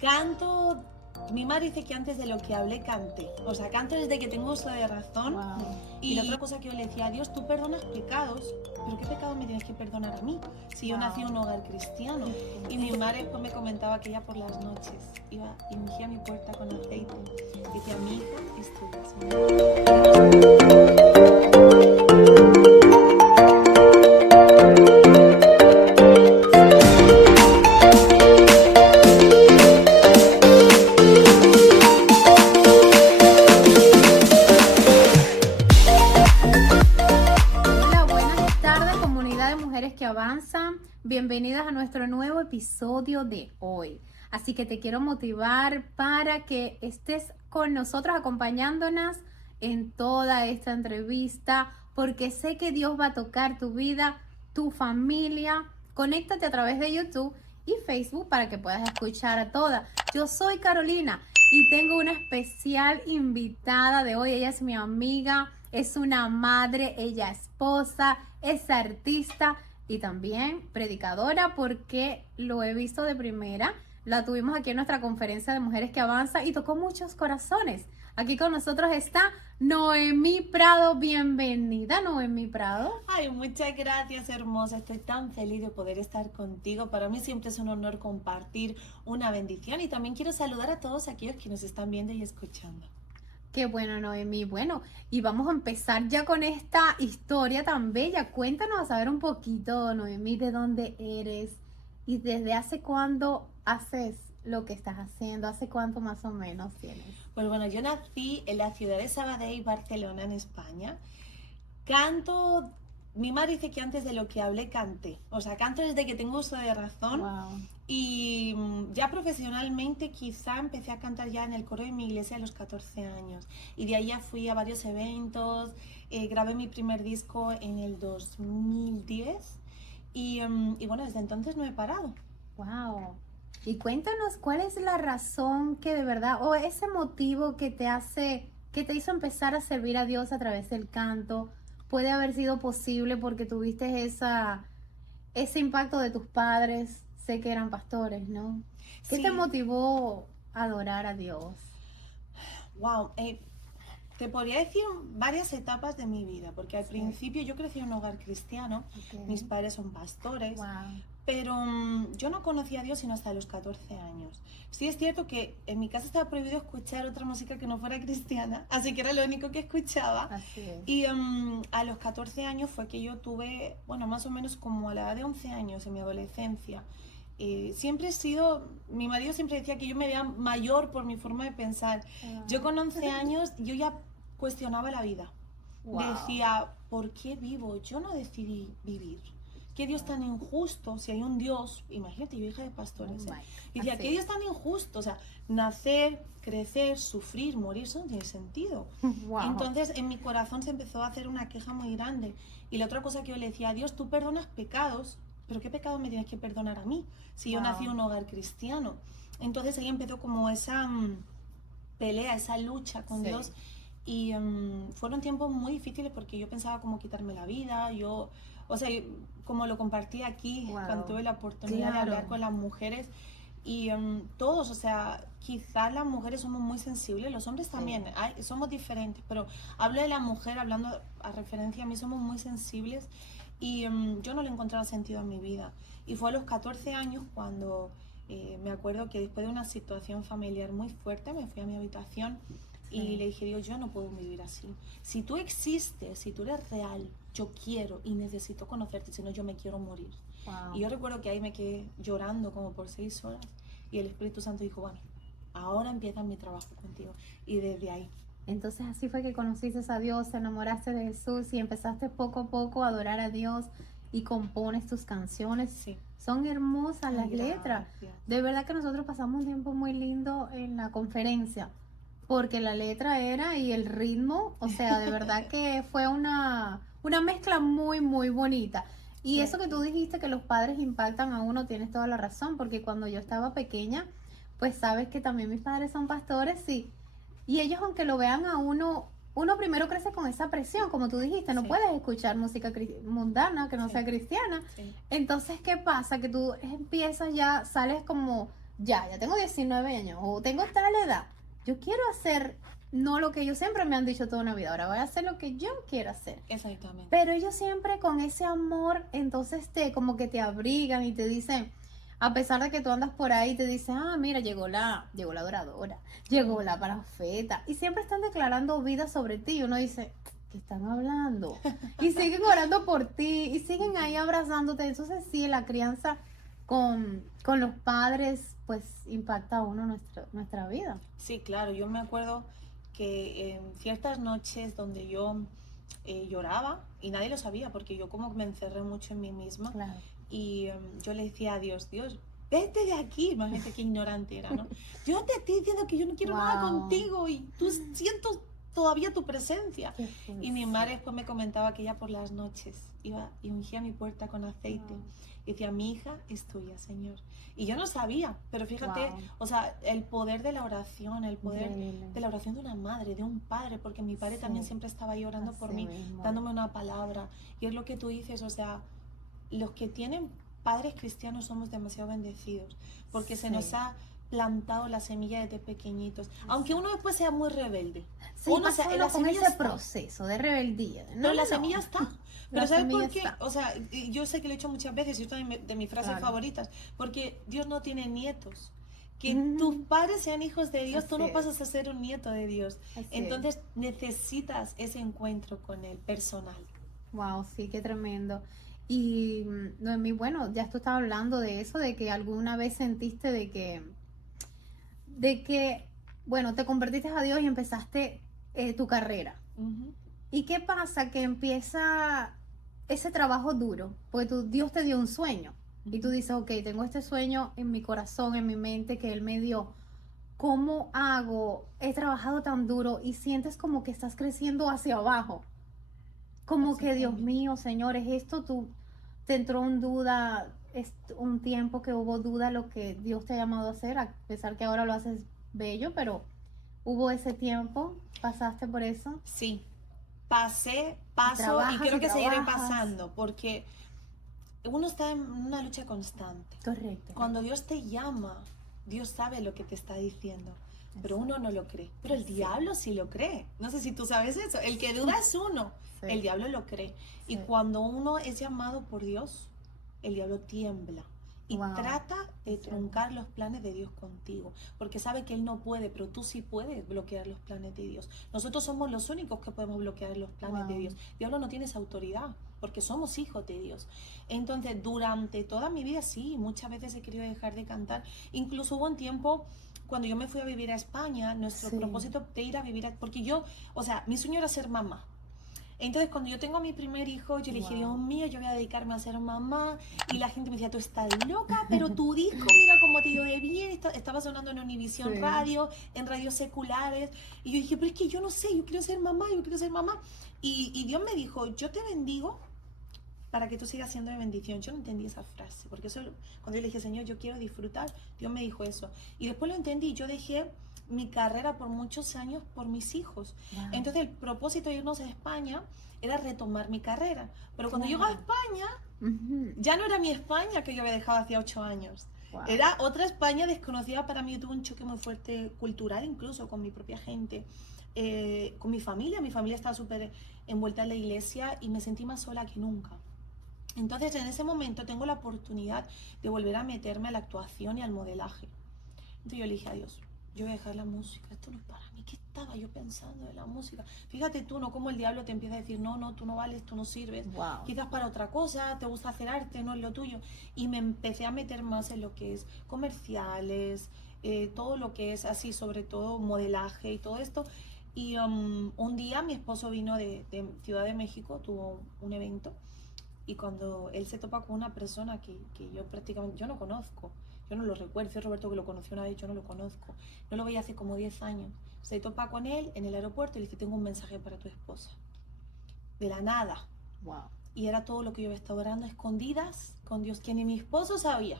Canto, mi madre dice que antes de lo que hablé canté. O sea, canto desde que tengo uso de razón. Wow. Y la otra cosa que yo le decía a Dios, tú perdonas pecados, pero ¿qué pecado me tienes que perdonar a mí? Si yo nací en un hogar cristiano. Y mi madre pues me comentaba que ella por las noches iba y ungía mi puerta con aceite. Y decía, mi hija, Hola, buenas tardes, comunidad de mujeres que avanzan. Bienvenidas a nuestro nuevo episodio de hoy. Así que te quiero motivar para que estés con nosotros acompañándonos en toda esta entrevista, porque sé que Dios va a tocar tu vida, tu familia. Conéctate a través de YouTube y Facebook para que puedas escuchar a todas. Yo soy Carolina y tengo una especial invitada de hoy. Ella es mi amiga, es una madre, ella es esposa, es artista y también predicadora, porque lo he visto de primera. La tuvimos aquí en nuestra conferencia de Mujeres que Avanzan y tocó muchos corazones. Aquí con nosotros está Noemí Prado. Bienvenida, Noemí Prado. ay, muchas gracias, hermosa. Estoy tan feliz de poder estar contigo. Para mí siempre es un honor compartir una bendición y también quiero saludar a todos aquellos que nos están viendo y escuchando. Qué bueno, Noemí. Bueno, y vamos a empezar ya con esta historia tan bella. Cuéntanos a saber un poquito, Noemí, de dónde eres y desde hace cuándo haces lo que estás haciendo, hace cuánto más o menos tienes. Pues bueno, yo nací en la ciudad de Sabadell, Barcelona, en España. Canto, mi madre dice que antes de lo que hablé canté. O sea, canto desde que tengo uso de razón. Wow. Y ya profesionalmente quizá empecé a cantar ya en el coro de mi iglesia a los 14 años. Y de ahí ya fui a varios eventos, grabé mi primer disco en el 2010 y bueno, desde entonces no he parado. Wow. Y cuéntanos cuál es la razón que de verdad, o ese motivo que te hace, que te hizo empezar a servir a Dios a través del canto. Puede haber sido posible porque tuviste ese impacto de tus padres, sé que eran pastores, ¿no? ¿Qué te Sí, motivó a adorar a Dios? wow. Te podría decir varias etapas de mi vida, porque al Sí. principio yo crecí en un hogar cristiano, Ok. mis padres son pastores, Wow. pero yo no conocí a Dios sino hasta los 14 años. Sí es cierto que en mi casa estaba prohibido escuchar otra música que no fuera cristiana, así que era lo único que escuchaba. Así es. Y a los 14 años fue que yo tuve, bueno, más o menos como a la edad de 11 años, en mi adolescencia. Siempre he sido, mi marido siempre decía que yo me veía mayor por mi forma de pensar. Yo con 11 años, yo ya cuestionaba la vida. Wow. Decía, ¿por qué vivo? Yo no decidí vivir. ¿Qué Dios tan injusto? Si hay un Dios, imagínate, yo hija de pastores, Oh ¿eh? my. Y decía, Así ¿qué es. Dios tan injusto? O sea, nacer, crecer, sufrir, morir, eso no tiene sentido. Wow. Entonces en mi corazón se empezó a hacer una queja muy grande. Y la otra cosa que yo le decía a Dios, tú perdonas pecados, pero ¿qué pecado me tienes que perdonar a mí? Si yo nací en un hogar cristiano. Entonces ahí empezó como esa pelea, esa lucha con Sí. Dios. Y fueron tiempos muy difíciles porque yo pensaba como quitarme la vida. O sea, como lo compartí aquí Wow. cuando tuve la oportunidad de Claro. hablar con las mujeres. Y todos, o sea, quizás las mujeres somos muy sensibles, los hombres también, somos diferentes, pero hablo de la mujer, hablando a referencia a mí, somos muy sensibles y yo no le encontraba sentido a mi vida. Y fue a los 14 años cuando me acuerdo que después de una situación familiar muy fuerte me fui a mi habitación y le dije, Dios, yo no puedo vivir así. Si tú existes, si tú eres real, yo quiero y necesito conocerte, si no yo me quiero morir. Wow. Y yo recuerdo que ahí me quedé llorando como por 6 horas y el Espíritu Santo dijo, bueno, ahora empieza mi trabajo contigo. Y desde ahí. Entonces así fue que conociste a Dios, te enamoraste de Jesús y empezaste poco a poco a adorar a Dios y compones tus canciones. Sí. Son hermosas Ay, las letras. gracias. De verdad que nosotros pasamos un tiempo muy lindo en la conferencia, porque la letra era y el ritmo, o sea, de verdad que fue una mezcla muy, muy bonita. Y eso que tú dijiste que los padres impactan a uno, tienes toda la razón, porque cuando yo estaba pequeña, pues sabes que también mis padres son pastores, sí. Y ellos, aunque lo vean a uno, uno primero crece con esa presión, como tú dijiste, no Sí. puedes escuchar música mundana que no Sí. sea cristiana. Sí. Entonces, ¿qué pasa? Que tú empiezas ya, sales como ya tengo 19 años o tengo tal edad, yo quiero hacer no lo que ellos siempre me han dicho toda una vida, ahora voy a hacer lo que yo quiero hacer. Exactamente. Pero ellos siempre con ese amor, entonces como que te abrigan y te dicen, a pesar de que tú andas por ahí, te dicen, ah, mira, llegó la adoradora, llegó la profeta, y siempre están declarando vida sobre ti, y uno dice, ¿qué están hablando? Y siguen orando por ti, y siguen ahí abrazándote. Entonces sí, la crianza con los padres, pues impacta a uno nuestra vida. Sí, claro, yo me acuerdo que en ciertas noches donde yo lloraba y nadie lo sabía porque yo como que me encerré mucho en mí misma Claro. y yo le decía a Dios, Dios, vete de aquí, imagínate qué ignorante era, ¿no? Yo te estoy diciendo que yo no quiero nada Wow. contigo y tú siento todavía tu presencia. Qué Y mi fuerte. madre después me comentaba que ella por las noches iba y ungía mi puerta con aceite. Wow. Y decía, mi hija es tuya, Señor. Y yo no sabía, pero fíjate, Wow. o sea, el poder de la oración, el poder Increíble. de la oración de una madre, de un padre, porque mi padre Sí. también siempre estaba ahí orando por Así mí, mismo. dándome una palabra. Y es lo que tú dices, o sea, los que tienen padres cristianos somos demasiado bendecidos, porque se Sí. nos ha plantado la semilla desde pequeñitos, aunque uno después sea muy rebelde. Sí, Uno pasa sea- uno la con semilla ese está. proceso de rebeldía. Pero la semilla está. Pero La ¿sabes semilla por qué? está. O sea, yo sé que lo he hecho muchas veces y es una de mis frases Claro. favoritas, porque Dios no tiene nietos. Que Ujú. tus padres sean hijos de Dios, tú Así no es. pasas a ser un nieto de Dios. Así es. Entonces necesitas ese encuentro con Él personal. Wow, sí, qué tremendo. Y Noemí, bueno, ya tú estabas hablando de eso, de que alguna vez sentiste de que, bueno, te convertiste a Dios y empezaste tu carrera. Ujú. ¿Y qué pasa? Que empieza ese trabajo duro, porque Dios te dio un sueño y tú dices, ok, tengo este sueño en mi corazón, en mi mente que Él me dio. ¿Cómo hago? He trabajado tan duro y sientes como que estás creciendo hacia abajo. Como que, Dios Exactamente. mío, Señor, ¿es esto? Tú te entró en duda, es un tiempo que hubo duda lo que Dios te ha llamado a hacer, a pesar que ahora lo haces bello, pero hubo ese tiempo, pasaste por eso. Sí, pasé, paso y trabajas creo y que seguiré trabajas. pasando, porque uno está en una lucha constante. Correcto. Cuando Dios te llama, Dios sabe lo que te está diciendo, pero uno no lo cree. Pero el Sí. diablo sí lo cree. No sé si tú sabes eso. El que duda es uno. Sí. El diablo lo cree. Y Sí. cuando uno es llamado por Dios, el diablo tiembla y Wow. trata de Sí. truncar los planes de Dios contigo, porque sabe que él no puede, pero tú sí puedes bloquear los planes de Dios. Nosotros somos los únicos que podemos bloquear los planes de Wow. Dios. El diablo no tiene esa autoridad, porque somos hijos de Dios. Entonces, durante toda mi vida, sí, muchas veces he querido dejar de cantar. Incluso hubo un tiempo cuando yo me fui a vivir a España, nuestro Sí. propósito de ir a vivir porque yo, o sea, mi sueño era ser mamá. Entonces, cuando yo tengo mi primer hijo, yo le dije, Wow. Dios mío, yo voy a dedicarme a ser mamá. Y la gente me decía, tú estás loca, pero tu hijo, mira cómo te dio de bien. Estaba sonando en Univisión Sí. Radio, en radios seculares. Y yo dije, pero es que yo no sé, yo quiero ser mamá, yo quiero ser mamá. Y Dios me dijo, yo te bendigo para que tú sigas siendo de bendición. Yo no entendí esa frase, porque eso, cuando yo le dije, Señor, yo quiero disfrutar, Dios me dijo eso. Y después lo entendí, yo dejé mi carrera por muchos años por mis hijos. Wow. Entonces el propósito de irnos a España era retomar mi carrera. Pero cuando Claro. llego a España, Ujú. ya no era mi España que yo había dejado hace 8 años. Wow. Era otra España desconocida para mí. Yo tuve un choque muy fuerte cultural, incluso con mi propia gente, con mi familia. Mi familia estaba súper envuelta en la iglesia y me sentí más sola que nunca. Entonces, en ese momento tengo la oportunidad de volver a meterme a la actuación y al modelaje. Entonces yo le dije a Dios, yo voy a dejar la música, esto no es para mí. ¿Qué estaba yo pensando de la música? Fíjate tú, ¿no? Cómo el diablo te empieza a decir, no, no, tú no vales, tú no sirves. Wow. Quizás para otra cosa, te gusta hacer arte, no es lo tuyo. Y me empecé a meter más en lo que es comerciales, todo lo que es así, sobre todo modelaje y todo esto. Y un día mi esposo vino de Ciudad de México, tuvo un evento. Y cuando él se topa con una persona que yo prácticamente, yo no conozco, yo no lo recuerdo, es Roberto que lo conoció una vez, yo no lo conozco, no lo veía hace como 10 años. Se topa con él en el aeropuerto y le dice, tengo un mensaje para tu esposa. De la nada. Wow. Y era todo lo que yo había estado orando a escondidas con Dios, que ni mi esposo sabía.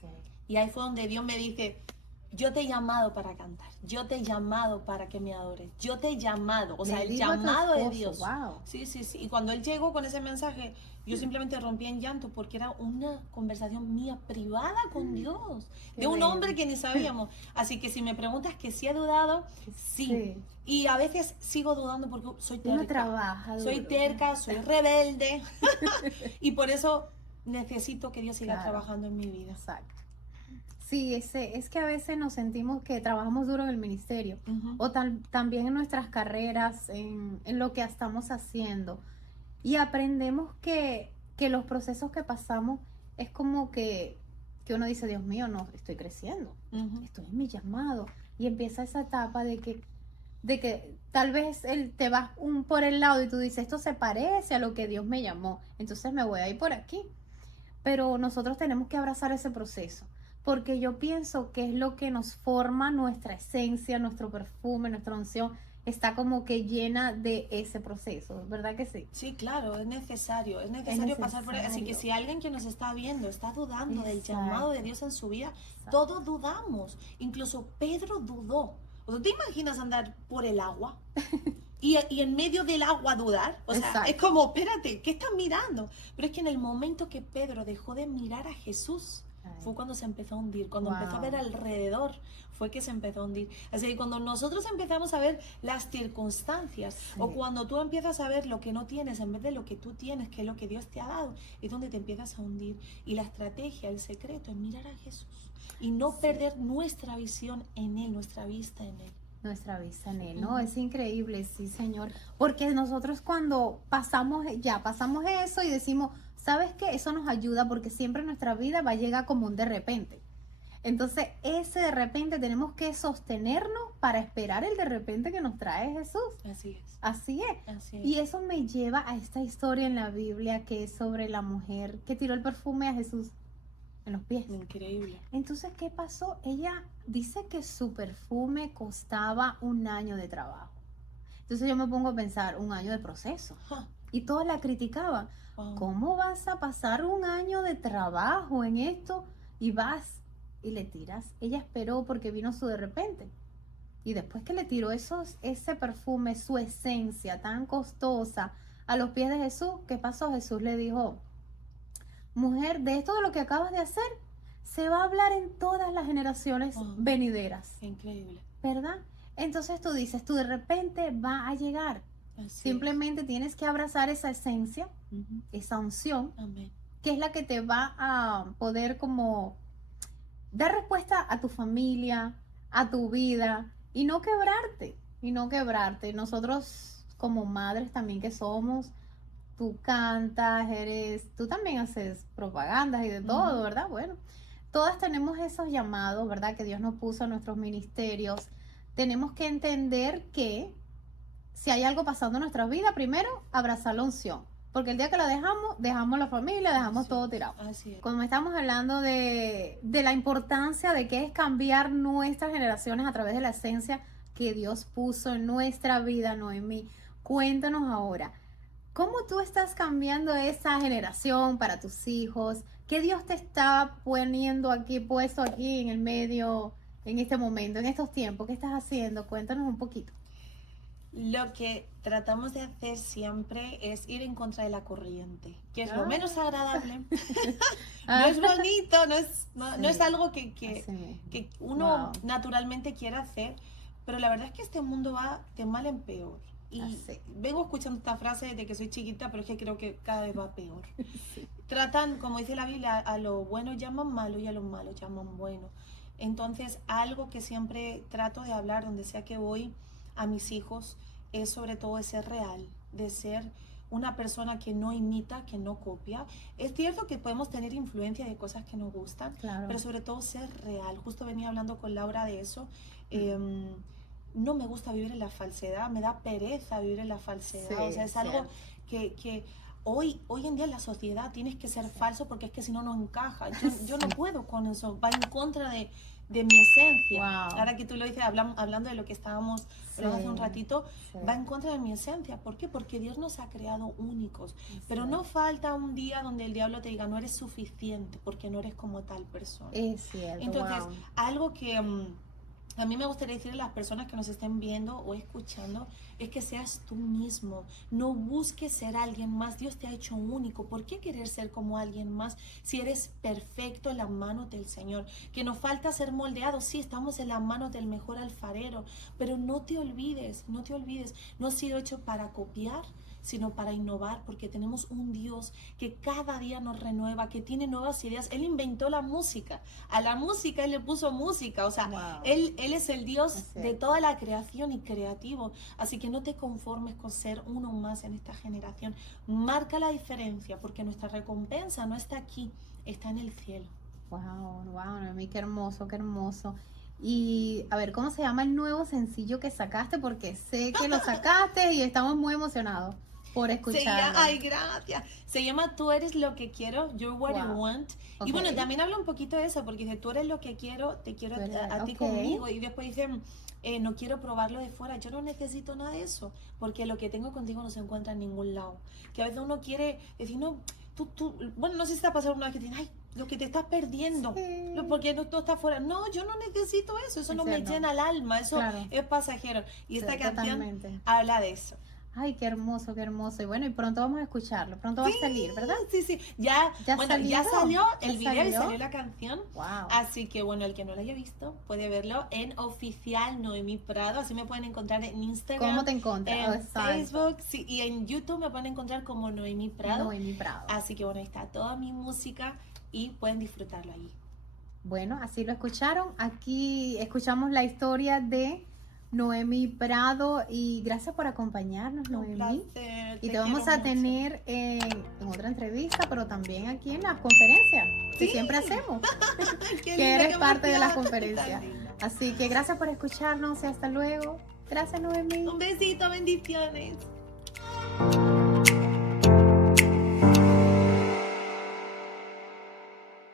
Sí. Y ahí fue donde Dios me dice, yo te he llamado para cantar, yo te he llamado para que me adores, yo te he llamado, o sea, Le el dijo a tu llamado de esposo, Dios. wow. Sí, sí, sí. Y cuando él llegó con ese mensaje, yo simplemente rompí en llanto porque era una conversación mía privada con Dios, Qué de un bello. hombre que ni sabíamos. Así que si me preguntas que si he dudado, sí. Sí. Y a veces sigo dudando porque soy Uno terca. trabaja Soy duro. terca, soy rebelde. Y por eso necesito que Dios siga Claro. trabajando en mi vida. Exacto. Sí, es que a veces nos sentimos que trabajamos duro en el ministerio Ujú. o también en nuestras carreras, en lo que estamos haciendo y aprendemos que los procesos que pasamos es como que uno dice, Dios mío, no, estoy creciendo, Ujú. estoy en mi llamado y empieza esa etapa de que tal vez él te vas por el lado y tú dices, esto se parece a lo que Dios me llamó, entonces me voy a ir por aquí. Pero nosotros tenemos que abrazar ese proceso, porque yo pienso que es lo que nos forma nuestra esencia, nuestro perfume, nuestra unción, está como que llena de ese proceso, ¿verdad que sí? Sí, claro, es necesario pasar por ahí. Así que si alguien que nos está viendo está dudando del llamado de Exacto. Dios en su vida, Exacto. todos dudamos. Incluso Pedro dudó. O sea, ¿te imaginas andar por el agua? Y en medio del agua dudar. O sea, Exacto. es como, espérate, ¿qué estás mirando? Pero es que en el momento que Pedro dejó de mirar a Jesús, fue cuando se empezó a hundir. Cuando empezó a ver alrededor, fue que se empezó a hundir. Así que cuando nosotros empezamos a ver las circunstancias, Sí. o cuando tú empiezas a ver lo que no tienes en vez de lo que tú tienes, que es lo que Dios te ha dado, es donde te empiezas a hundir. Y la estrategia, el secreto es mirar a Jesús y no perder nuestra visión en Él, nuestra vista en Él. Nuestra vista en él, ¿no? Es increíble, sí, Señor, porque nosotros cuando pasamos eso y decimos, ¿sabes qué? Eso nos ayuda porque siempre nuestra vida va a llegar como un de repente. Entonces, ese de repente tenemos que sostenernos para esperar el de repente que nos trae Jesús. Así es. Así es. Así es. Y eso me lleva a esta historia en la Biblia que es sobre la mujer que tiró el perfume a Jesús en los pies. Increíble. Entonces, ¿qué pasó? Ella dice que su perfume costaba 1 año de trabajo. Entonces yo me pongo a pensar, 1 año de proceso. Ja. Y todas la criticaban. Wow. ¿Cómo vas a pasar 1 año de trabajo en esto y vas y le tiras? Ella esperó porque vino su de repente. Y después que le tiró ese perfume, su esencia tan costosa a los pies de Jesús, ¿qué pasó? Jesús le dijo, mujer, de esto de lo que acabas de hacer, se va a hablar en todas las generaciones venideras. Increíble. ¿Verdad? Entonces tú dices, tú de repente va a llegar. Así Simplemente tienes que abrazar esa esencia, esa unción, Amén. que es la que te va a poder como dar respuesta a tu familia, a tu vida, y no quebrarte, Nosotros como madres también que somos, tú cantas, tú también haces propagandas y de todo, ¿verdad? Bueno, todas tenemos esos llamados, ¿verdad? Que Dios nos puso en nuestros ministerios. Tenemos que entender que si hay algo pasando en nuestra vida, primero, abrazar la unción. Porque el día que la dejamos la familia, dejamos todo tirado. Así es. Como estamos hablando de la importancia de qué es cambiar nuestras generaciones a través de la esencia que Dios puso en nuestra vida, Noemí. Cuéntanos ahora, ¿cómo tú estás cambiando esa generación para tus hijos? ¿Qué Dios te está puesto aquí en el medio, en este momento, en estos tiempos? ¿Qué estás haciendo? Cuéntanos un poquito. Lo que tratamos de hacer siempre es ir en contra de la corriente, que es lo menos agradable. No es bonito, no es algo que uno naturalmente quiere hacer, pero la verdad es que este mundo va de mal en peor. Y vengo escuchando esta frase desde que soy chiquita, pero es que creo que cada vez va peor. Tratan, como dice la Biblia, a lo bueno llaman malo y a lo malo llaman bueno. Entonces, algo que siempre trato de hablar donde sea que voy a mis hijos es sobre todo de ser real, de ser una persona que no imita, que no copia. Es cierto que podemos tener influencia de cosas que nos gustan, pero sobre todo ser real. Justo venía hablando con Laura de eso. No me gusta vivir en la falsedad, me da pereza vivir en la falsedad. O sea, es algo que hoy en día en la sociedad tienes que ser falso porque es que si no, no encaja. Yo no puedo con eso, va en contra de mi esencia. Wow. Ahora que tú lo dices, hablando de lo que estábamos hablando hace un ratito, sí. va en contra de mi esencia. ¿Por qué? Porque Dios nos ha creado únicos. Pero Sí. no falta un día donde el diablo te diga, no eres suficiente porque no eres como tal persona. Es cierto. Entonces, wow. algo que a mí me gustaría decirle a las personas que nos estén viendo o escuchando es que seas tú mismo. No busques ser alguien más. Dios te ha hecho único. ¿Por qué querer ser como alguien más si eres perfecto en las manos del Señor? Que nos falta ser moldeados. Sí, estamos en las manos del mejor alfarero. Pero no te olvides, no te olvides. No has sido hecho para copiar, sino para innovar, porque tenemos un Dios que cada día nos renueva, que tiene nuevas ideas. Él inventó la música. A la música Él le puso música. O sea, Wow. él es el Dios Es de cierto. toda la creación y creativo. Así que no te conformes con ser uno más en esta generación. Marca la diferencia, porque nuestra recompensa no está aquí, está en el cielo. Wow, wow, Noemí, qué hermoso, qué hermoso. Y a ver, ¿cómo se llama el nuevo sencillo que sacaste? Porque sé que lo sacaste y estamos muy emocionados por escucharlo. Ay, gracias. Se llama Tú eres lo que quiero, You're what I Wow. want. Ok. Y bueno, también habla un poquito de eso, porque dice, tú eres lo que quiero, te quiero Tú eres- a ti ok. conmigo. Y después dice, no quiero probarlo de fuera. Yo no necesito nada de eso, porque lo que tengo contigo no se encuentra en ningún lado. Que a veces uno quiere decir, no, bueno, no sé si te ha pasado una vez que dices, ay, lo que te estás perdiendo, Sí. porque no estás fuera. No, yo no necesito eso no Ese me no. llena el alma, eso Claro. es pasajero. Y Sí, esta canción totalmente. habla de eso. Ay, qué hermoso, qué hermoso. Y bueno, y pronto vamos a escucharlo. Pronto va a salir, ¿verdad? Sí. Ya ¿Ya bueno, ya salió? salió el ¿Ya video y salió? salió la canción. Wow. Así que bueno, el que no lo haya visto puede verlo en Oficial Noemí Prado. Así me pueden encontrar en Instagram, ¿Cómo te encuentras? en Exacto. Facebook, sí, y en YouTube me pueden encontrar como Noemí Prado. Noemí Prado. Así que bueno, ahí está toda mi música y pueden disfrutarlo allí. Bueno, así lo escucharon. Aquí escuchamos la historia de Noemí Prado y gracias por acompañas, Un Noemí. placer. Y te vamos quiero a mucho. tener en otra entrevista, pero también aquí en las conferencias que Sí. siempre hacemos, Qué que linda, eres qué parte de las emoción. conferencias. Tan linda. Así que gracias por escucharnos y hasta luego. Gracias, Noemí. Un besito, bendiciones.